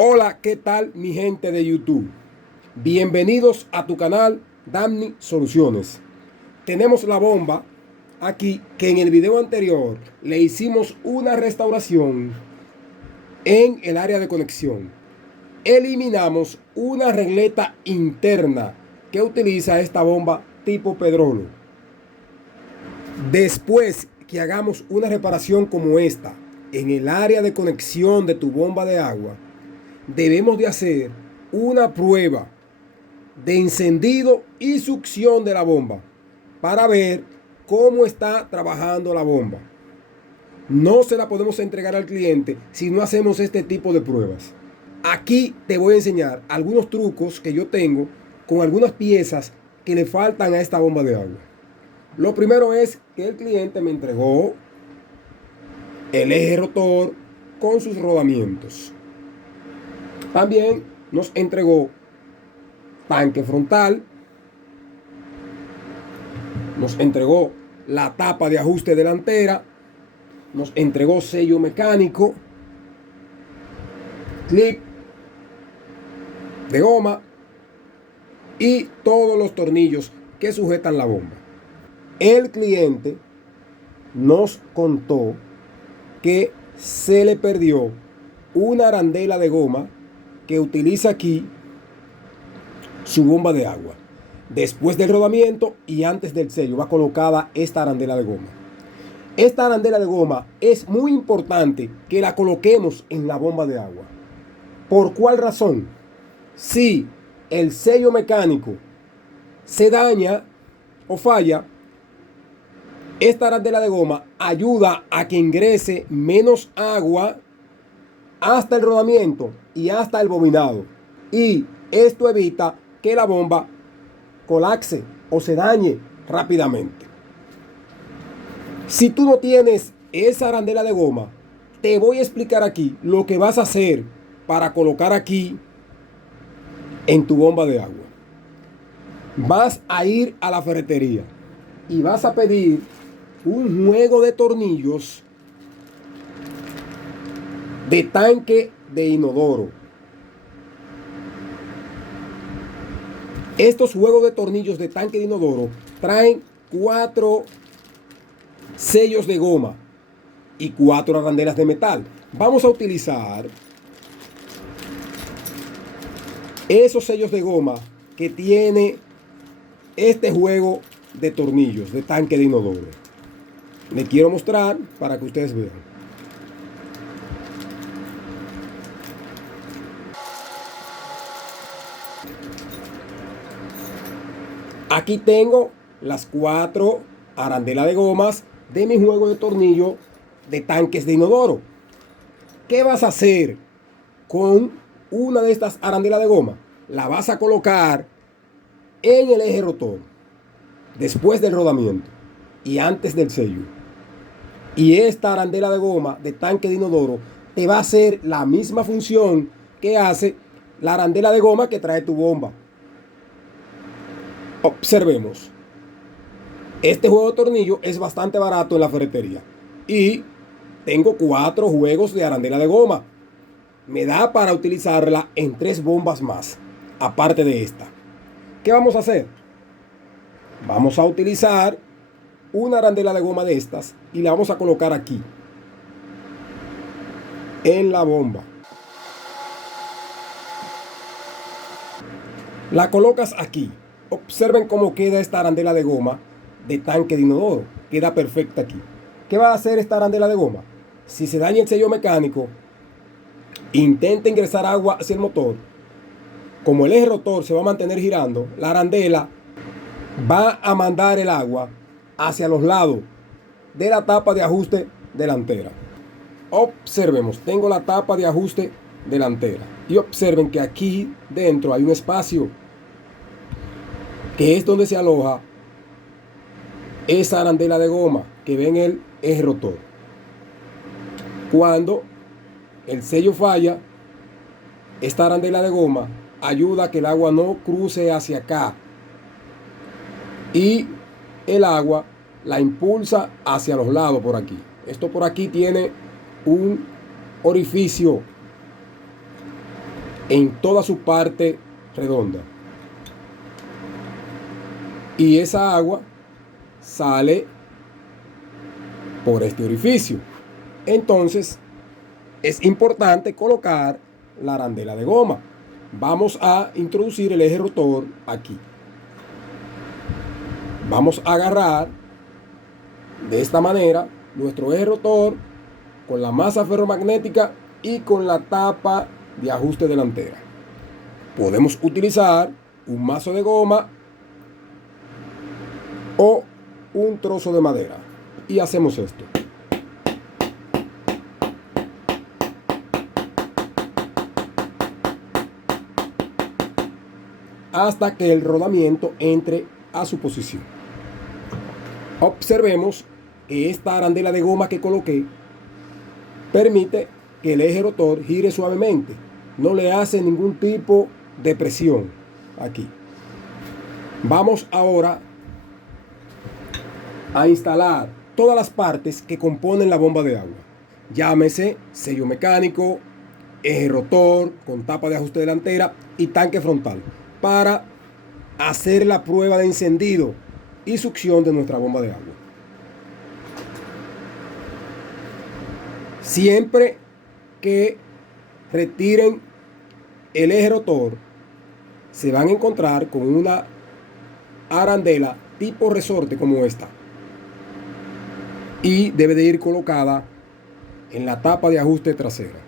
Hola, ¿qué tal mi gente de YouTube? Bienvenidos a tu canal Damni Soluciones. Tenemos la bomba aquí que en el video anterior le hicimos una restauración en el área de conexión. Eliminamos una regleta interna que utiliza esta bomba tipo Pedrolo. Después que hagamos una reparación como esta en el área de conexión de tu bomba de agua, debemos de hacer una prueba de encendido y succión de la bomba para ver cómo está trabajando la bomba. No se la podemos entregar al cliente si no hacemos este tipo de pruebas. Aquí te voy a enseñar algunos trucos que yo tengo con algunas piezas que le faltan a esta bomba de agua. Lo primero es que el cliente me entregó el eje rotor con sus rodamientos. También nos entregó tanque frontal, nos entregó la tapa de ajuste delantera, nos entregó sello mecánico, clip de goma y todos los tornillos que sujetan la bomba. El cliente nos contó que se le perdió una arandela de goma que utiliza aquí su bomba de agua. Después del rodamiento y antes del sello va colocada esta arandela de goma. Esta arandela de goma es muy importante que la coloquemos en la bomba de agua. ¿Por cuál razón? Si el sello mecánico se daña o falla, esta arandela de goma ayuda a que ingrese menos agua hasta el rodamiento y hasta el bobinado. Y esto evita que la bomba colapse o se dañe rápidamente. Si tú no tienes esa arandela de goma, te voy a explicar aquí lo que vas a hacer para colocar aquí en tu bomba de agua. Vas a ir a la ferretería y vas a pedir un juego de tornillos de tanque de inodoro. Estos juegos de tornillos de tanque de inodoro traen 4 sellos de goma y 4 arandelas de metal. Vamos a utilizar esos sellos de goma que tiene este juego de tornillos de tanque de inodoro. Les quiero mostrar para que ustedes vean. Aquí tengo las 4 arandelas de gomas de mi juego de tornillo de tanques de inodoro. ¿Qué vas a hacer con una de estas arandelas de goma? La vas a colocar en el eje rotor después del rodamiento y antes del sello. Y esta arandela de goma de tanque de inodoro te va a hacer la misma función que hace la arandela de goma que trae tu bomba. Observemos. Este juego de tornillo es bastante barato en la ferretería. Y tengo 4 juegos de arandela de goma. Me da para utilizarla en 3 bombas más, aparte de esta. ¿Qué vamos a hacer? Vamos a utilizar una arandela de goma de estas y la vamos a colocar aquí, en la bomba. La colocas aquí. Observen cómo queda esta arandela de goma de tanque de inodoro. Queda perfecta aquí. ¿Qué va a hacer esta arandela de goma? Si se daña el sello mecánico, intenta ingresar agua hacia el motor. Como el eje rotor se va a mantener girando, la arandela va a mandar el agua hacia los lados de la tapa de ajuste delantera. Observemos, tengo la tapa de ajuste delantera. Y observen que aquí dentro hay un espacio que es donde se aloja esa arandela de goma que ven el eje rotor. Cuando el sello falla, esta arandela de goma ayuda a que el agua no cruce hacia acá y el agua la impulsa hacia los lados por aquí. Esto por aquí tiene un orificio en toda su parte redonda. Y esa agua sale por este orificio. Entonces es importante colocar la arandela de goma. Vamos a introducir el eje rotor aquí. Vamos a agarrar de esta manera nuestro eje rotor con la masa ferromagnética y con la tapa de ajuste delantera. Podemos utilizar un mazo de goma o un trozo de madera. Y hacemos esto. Hasta que el rodamiento entre a su posición. Observemos que esta arandela de goma que coloqué permite que el eje rotor gire suavemente. No le hace ningún tipo de presión aquí. Vamos ahora a instalar todas las partes que componen la bomba de agua. Llámese sello mecánico, eje rotor con tapa de ajuste delantera y tanque frontal, para hacer la prueba de encendido y succión de nuestra bomba de agua. Siempre que retiren el eje rotor, se van a encontrar con una arandela tipo resorte como esta, y debe de ir colocada en la tapa de ajuste trasera.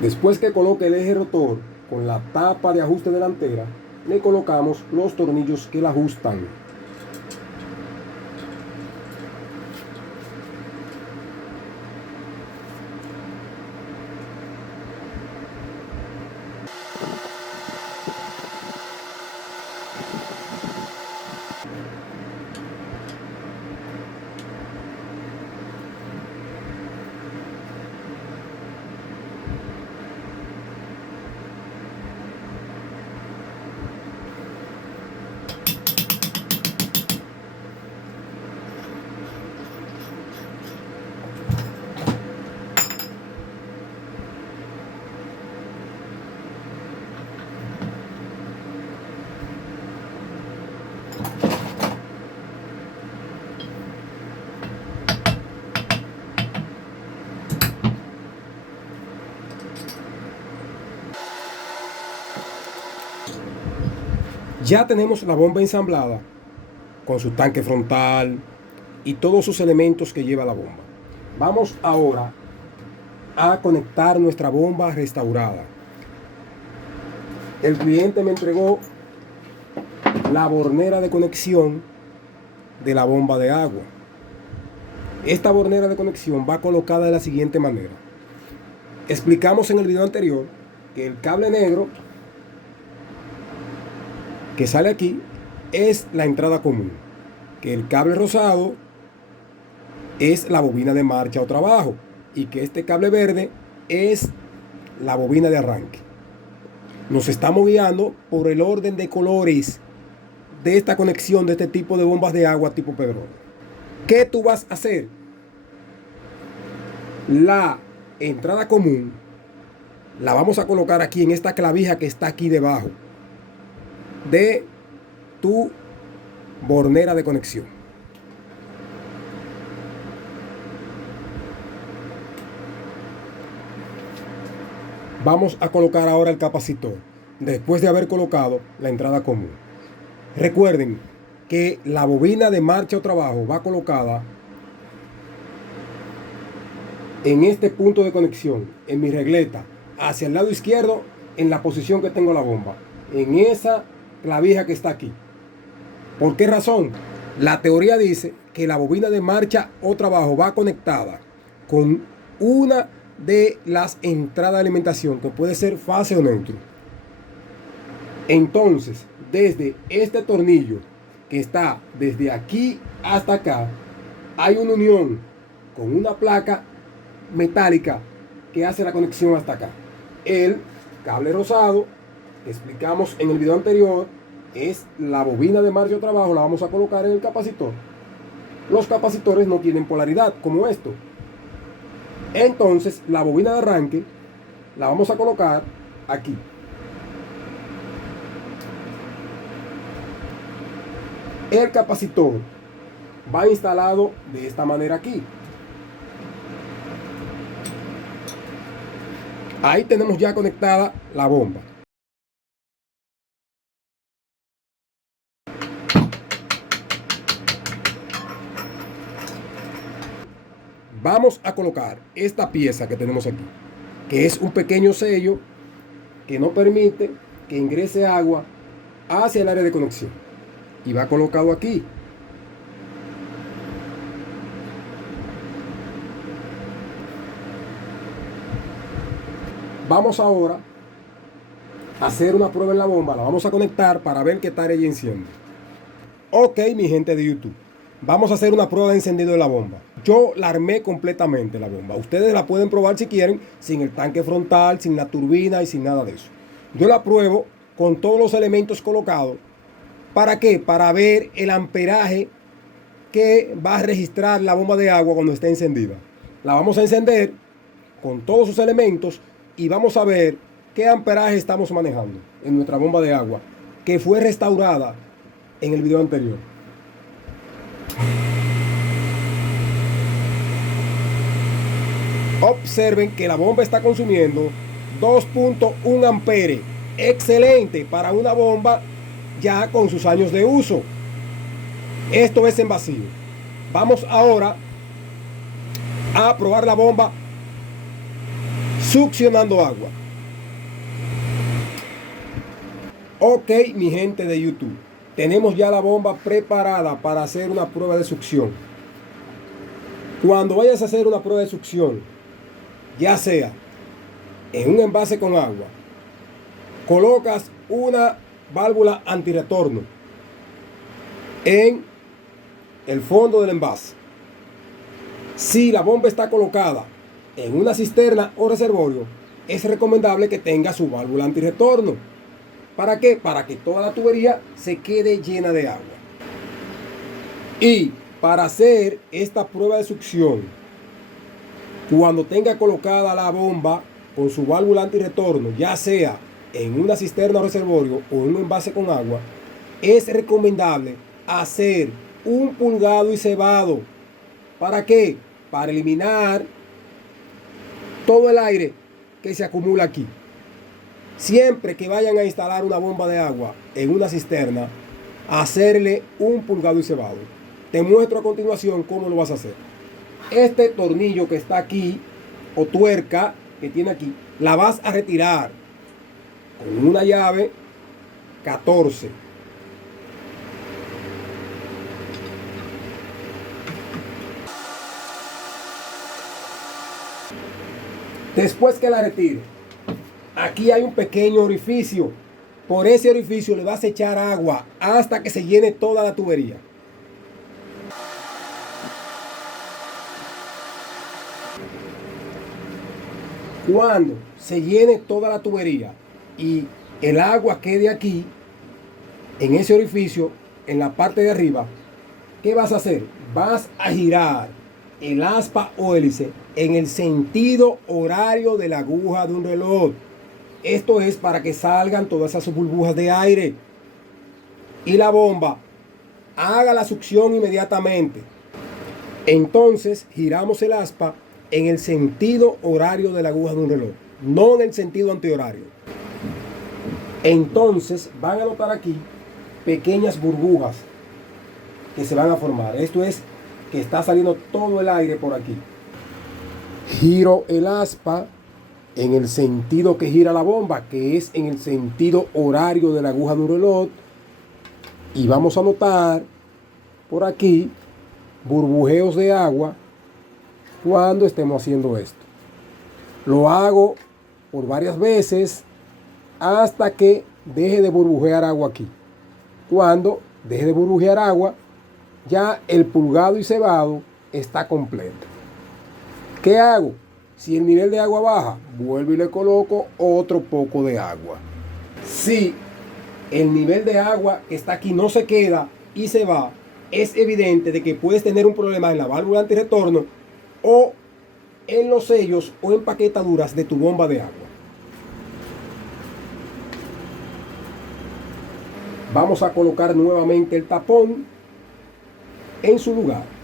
Después que coloque el eje rotor con la tapa de ajuste delantera, le colocamos los tornillos que la ajustan. Ya tenemos la bomba ensamblada con su tanque frontal y todos sus elementos que lleva la bomba. Vamos ahora a conectar nuestra bomba restaurada. El cliente me entregó la bornera de conexión de la bomba de agua. Esta bornera de conexión va colocada de la siguiente manera. Explicamos en el video anterior que el cable negro que sale aquí es la entrada común, que el cable rosado es la bobina de marcha o trabajo y que este cable verde es la bobina de arranque. Nos estamos guiando por el orden de colores de esta conexión de este tipo de bombas de agua tipo Pedrola. ¿Qué tú vas a hacer? La entrada común la vamos a colocar aquí en esta clavija que está aquí debajo de tu bornera de conexión. Vamos a colocar ahora el capacitor después de haber colocado la entrada común. Recuerden que la bobina de marcha o trabajo va colocada en este punto de conexión, en mi regleta, hacia el lado izquierdo, en la posición que tengo la bomba, en esa clavija que está aquí. ¿Por qué razón? La teoría dice que la bobina de marcha o trabajo va conectada con una de las entradas de alimentación, que puede ser fase o neutro. Entonces, desde este tornillo que está desde aquí hasta acá, hay una unión con una placa metálica que hace la conexión hasta acá. El cable rosado que explicamos en el video anterior es la bobina de marcha o trabajo, la vamos a colocar en el capacitor. Los capacitores no tienen polaridad como esto. Entonces la bobina de arranque la vamos a colocar aquí. El capacitor va instalado de esta manera aquí. Ahí tenemos ya conectada la bomba. Vamos a colocar esta pieza que tenemos aquí, que es un pequeño sello que no permite que ingrese agua hacia el área de conexión. Y va colocado aquí. Vamos ahora a hacer una prueba en la bomba. La vamos a conectar para ver qué tal ella enciende. Ok, mi gente de YouTube. Vamos a hacer una prueba de encendido de la bomba. Yo la armé completamente la bomba. Ustedes la pueden probar si quieren, sin el tanque frontal, sin la turbina y sin nada de eso. Yo la pruebo con todos los elementos colocados. ¿Para qué? Para ver el amperaje que va a registrar la bomba de agua cuando esté encendida. La vamos a encender con todos sus elementos y vamos a ver qué amperaje estamos manejando en nuestra bomba de agua, que fue restaurada en el video anterior. Observen que la bomba está consumiendo 2.1 amperes. Excelente para una bomba ya con sus años de uso. Esto es en vacío. Vamos ahora a probar la bomba succionando agua. Ok, mi gente de YouTube, tenemos ya la bomba preparada para hacer una prueba de succión. Cuando vayas a hacer una prueba de succión, ya sea en un envase con agua, colocas una válvula antirretorno en el fondo del envase. Si la bomba está colocada en una cisterna o reservorio, es recomendable que tenga su válvula antirretorno. ¿Para qué? Para que toda la tubería se quede llena de agua. Y para hacer esta prueba de succión, cuando tenga colocada la bomba con su válvula antirretorno, ya sea en una cisterna o reservorio o en un envase con agua, es recomendable hacer un pulgado y cebado. ¿Para qué? Para eliminar todo el aire que se acumula aquí. Siempre que vayan a instalar una bomba de agua en una cisterna, hacerle un pulgado y cebado. Te muestro a continuación cómo lo vas a hacer. Este tornillo que está aquí, o tuerca que tiene aquí, la vas a retirar con una llave 14. Después que la retire, aquí hay un pequeño orificio. Por ese orificio le vas a echar agua hasta que se llene toda la tubería. Cuando se llene toda la tubería y el agua quede aquí, en ese orificio, en la parte de arriba, ¿qué vas a hacer? Vas a girar el aspa o hélice en el sentido horario de la aguja de un reloj. Esto es para que salgan todas esas burbujas de aire y la bomba haga la succión inmediatamente. Entonces giramos el aspa en el sentido horario de la aguja de un reloj, no en el sentido antihorario. Entonces van a notar aquí pequeñas burbujas que se van a formar. Esto es que está saliendo todo el aire por aquí. Giro el aspa en el sentido que gira la bomba, que es en el sentido horario de la aguja de un reloj, y vamos a notar por aquí burbujeos de agua cuando estemos haciendo esto. Lo hago por varias veces hasta que deje de burbujear agua aquí. Cuando deje de burbujear agua, ya el pulgado y cebado está completo. ¿Qué hago? Si el nivel de agua baja, vuelvo y le coloco otro poco de agua. Si el nivel de agua que está aquí no se queda y se va, es evidente de que puedes tener un problema en la válvula antirretorno o en los sellos o empaquetaduras de tu bomba de agua. Vamos a colocar nuevamente el tapón en su lugar.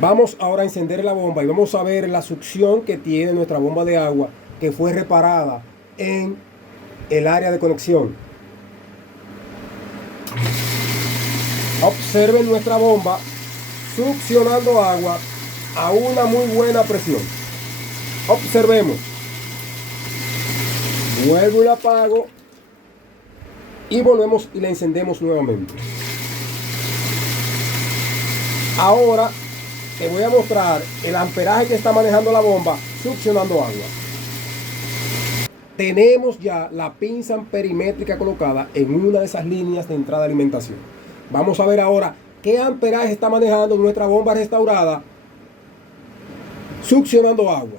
Vamos ahora a encender la bomba y vamos a ver la succión que tiene nuestra bomba de agua que fue reparada en el área de conexión. Observen nuestra bomba succionando agua a una muy buena presión. Observemos. Vuelvo y la apago y volvemos y la encendemos nuevamente. Ahora te voy a mostrar el amperaje que está manejando la bomba succionando agua. Tenemos ya la pinza amperimétrica colocada en una de esas líneas de entrada de alimentación. Vamos a ver ahora qué amperaje está manejando nuestra bomba restaurada succionando agua.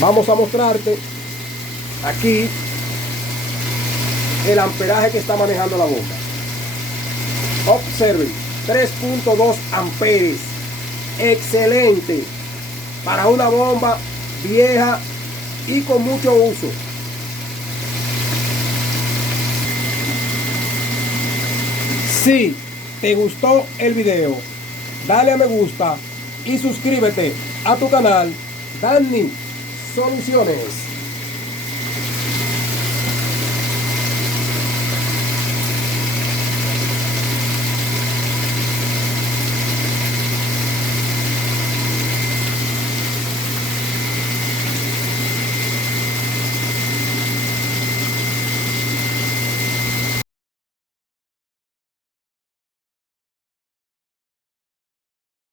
Vamos a mostrarte aquí el amperaje que está manejando la bomba. Observen, 3.2 amperes. Excelente para una bomba vieja y con mucho uso. Si te gustó el video, dale a me gusta y suscríbete a tu canal Danny Soluciones.